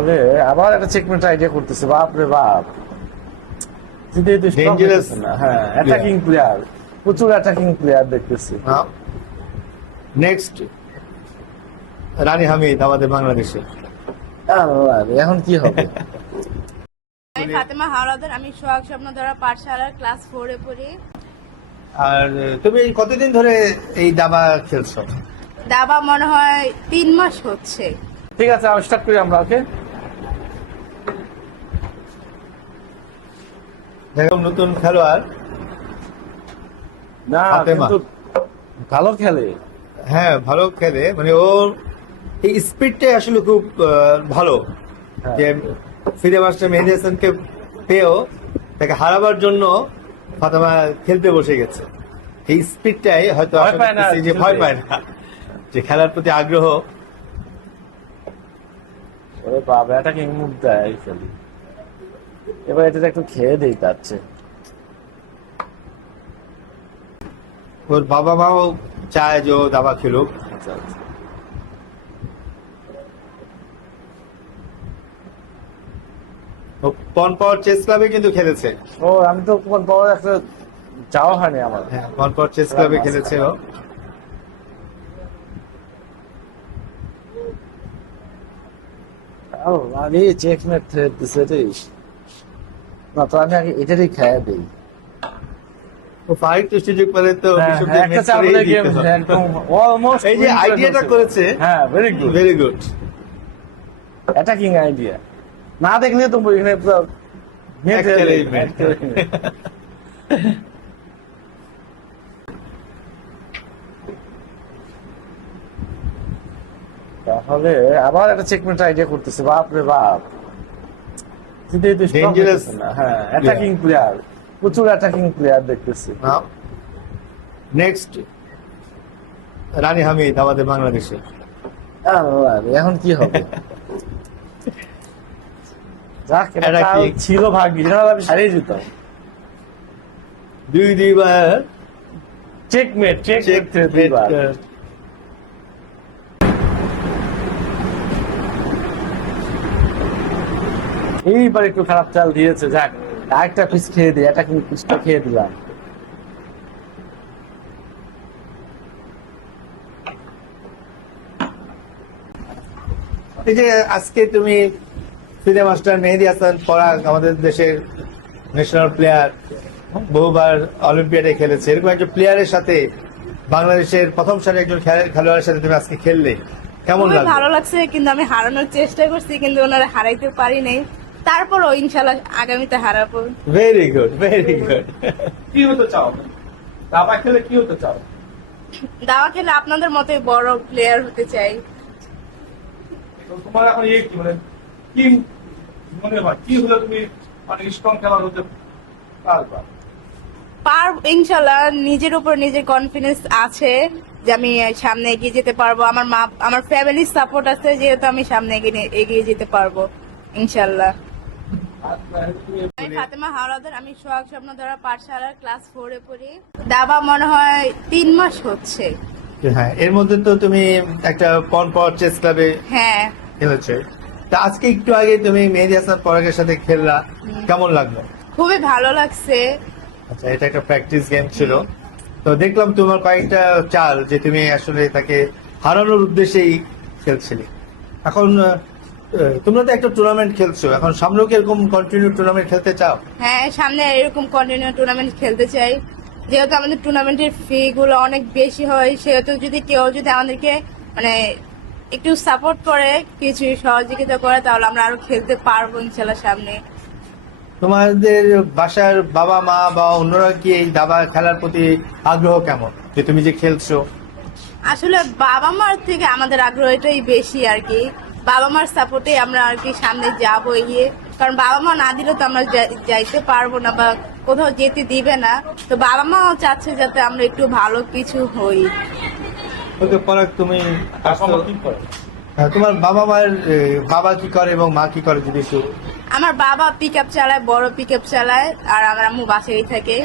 তাহলে আবার একটা চেকমেট আইডিয়া করতেছে, বাপ রে বাপ। যদি এই strong Dangerous হইতেছে না। হ্যাঁ, অ্যাটাকিং প্লেয়ার, প্রচুর অ্যাটাকিং প্লেয়ার দেখতেছি। নেক্সট রানী হামিদ আমাদের বাংলাদেশে। আল্লাহ রে, এখন কি হবে? আমি ফাতেমা হাওলাদার, আমি সোহাগ স্বপ্নধারা পাঠশালার ক্লাস 4 এ পড়ি। আর তুমি কতদিন ধরে এই দাবা খেলছো? দাবা মনে হয় 3 মাস হচ্ছে। ঠিক আছে, স্টার্ট করি আমরা। ওকে, দেখো নতুন খেলোয়াড় না ফাতেমা। কিন্তু ভালো খেলে। হ্যাঁ, ভালো খেলে, মানে ওর এই স্পিডটাই আসলে খুব ভালো। হ্যাঁ। যে ফিরে মাস্টার মেহেদী হাসানকে পেয়েও তাকে হারাবার জন্য ফাতেমা খেলতে বসে গেছে। এই স্পিডটাই হয়তো ভয় আশা পায় না, করতেছি যে ভয় পায় না, যে খেলার প্রতি আগ্রহ। ওরে বাবা, অ্যাটাকিং মুভ দেয় খেলি। এবার এটা একটু খেয়ে দেই তার চেয়ে। ওর বাবা মাও চায় যে ও দাবা খেলুক। আচ্ছা, আচ্ছা। ও পনপর চেস ক্লাবে কিন্তু খেলেছে। ও, আমি তো কোন বড় একটা যাওয়া হয়নি আমার। হ্যাঁ, পনপর চেস ক্লাবে খেলেছে ও। আরে চেকমেট দিছে রে। না তো আমি আগে এটারই খেয়ে দিই। ও আরেকটু সুযোগ পেলে তো বিশ্বকাপে একটা match চাপলে করেই গেম দিতে হবে। একদম অলমোস্ট। এই যে আইডিয়াটা করেছে, হ্যাঁ, very good, very good. Attacking idea. না দেখলে তো এখানে পুরো Actually, তাহলে আবার একটা চেকমেট আইডিয়া করতেছে, বাপ রে বাপ। যদি এই strong Dangerous হইতেছে না। হ্যাঁ, অ্যাটাকিং প্লেয়ার, প্রচুর অ্যাটাকিং প্লেয়ার দেখতেছি। নেক্সট রানী হামিদ আমাদের বাংলাদেশে। আল্লাহ রে, এখন কি হবে? যাক, এটা এটা কাল কি? ছিল ভাগ্যি, নাহলে আমি হারিয়ে যেতাম। দুইবার চেকমেট, চেকমেট দুইবার। এইবার একটু খারাপ চাল দিয়েছে, যাক আরেকটা পিস খেয়ে দিই, অ্যাটাকিং পিসটা খেয়ে দিলাম। এই যে আজকে তুমি ফিদে মাস্টার মেহেদী হাসান পরাগ, আমাদের দেশের ন্যাশনাল প্লেয়ার, বহুবার অলিম্পিয়াডে খেলেছে, এরকম একজন প্লেয়ারের সাথে বাংলাদেশের প্রথম সারির একজন খেলোয়াড়ের সাথে তুমি আজকে খেললে, কেমন খুবই লাগলো? ভালো লাগছে, কিন্তু আমি হারানোর চেষ্টা করছি, কিন্তু ওনারা হারাইতে পারি নাই। তারপরও ইনশাআল্লাহ আগামীতে হারাবো। Very good, very good. কি হতে চাও? দাবা খেলে কি হতে চাও? দাবা খেলে আপনাদের মতোই বড় প্লেয়ার হতে চাই। তোমার এখন কি মানে কি মনে হয়, কি হলে তুমি অনেক স্ট্রং খেলোয়াড় হতে পারবা? ইনশাআল্লাহ নিজের উপর নিজের কনফিডেন্স আছে যে আমি সামনে এগিয়ে যেতে পারবো। আমার ফ্যামিলির সাপোর্ট আছে, যেহেতু আমি সামনে এগিয়ে যেতে পারবো ইনশাআল্লাহ। আমি ফাতেমা হাওলাদার, আমি সোহাগ স্বপ্নধারা পাঠশালার ক্লাস 4 এ পড়ি। দাবা মনে হয় 3 মাস হচ্ছে। হ্যাঁ, এর মধ্যে তো তুমি একটা পনপর চেস ক্লাবে হ্যাঁ, খেলেছে। তা আজকে একটু আগে তুমি মেহেদী হাসান পরাগের সাথে খেললা, কেমন লাগলো? খুবই ভালো লাগছে। আচ্ছা, এটা একটা প্র্যাকটিস গেম ছিল। তো দেখলাম তোমার কয়েকটা চাল যে তুমি আসলে তাকে হারানোর উদ্দেশ্যেই খেলছিলে। এখন তোমরা তো একটা টুর্নামেন্ট খেলছো, এখন সামনেও কি এরকম কন্টিনিউ টুর্নামেন্ট খেলতে চাও? হ্যাঁ, সামনে এরকম কন্টিনিউ টুর্নামেন্ট খেলতে চাই, যেহেতু আমাদের টুর্নামেন্টের ফি গুলো অনেক বেশি হয়। সেহেতু কেউ যদি আমাদেরকে মানে একটু সাপোর্ট করে, কিছু সহযোগিতা করে, তাহলে আমরা আরো খেলতে পারবো ইনশাল্লাহ সামনে। তোমাদের বাসার বাবা মা বা অন্যরা কি এই দাবা খেলার প্রতি আগ্রহ কেমন, যে তুমি যে খেলছো? আসলে বাবা মার থেকে আমাদের আগ্রহটাই বেশি আর কি। বাবা মার সাপোর্টে আমরা আর কি সামনে যাবো এগিয়ে, কারণ বাবা মা না দিলে তো আমরা যাইতে পারবো না বা কোথাও যেতে দিবে না। তো বাবা মাও চাচ্ছে যাতে আমরা একটু ভালো কিছু হই। ওকে পরাগ, তুমি তোমার বাবা মায়ের বাবা কি করে এবং মা কি করে যদি একটু। আমার বাবা পিক আপ চালায়, বড় পিক আপ চালায়, আর আমার আম্মু বাসায় থাকে।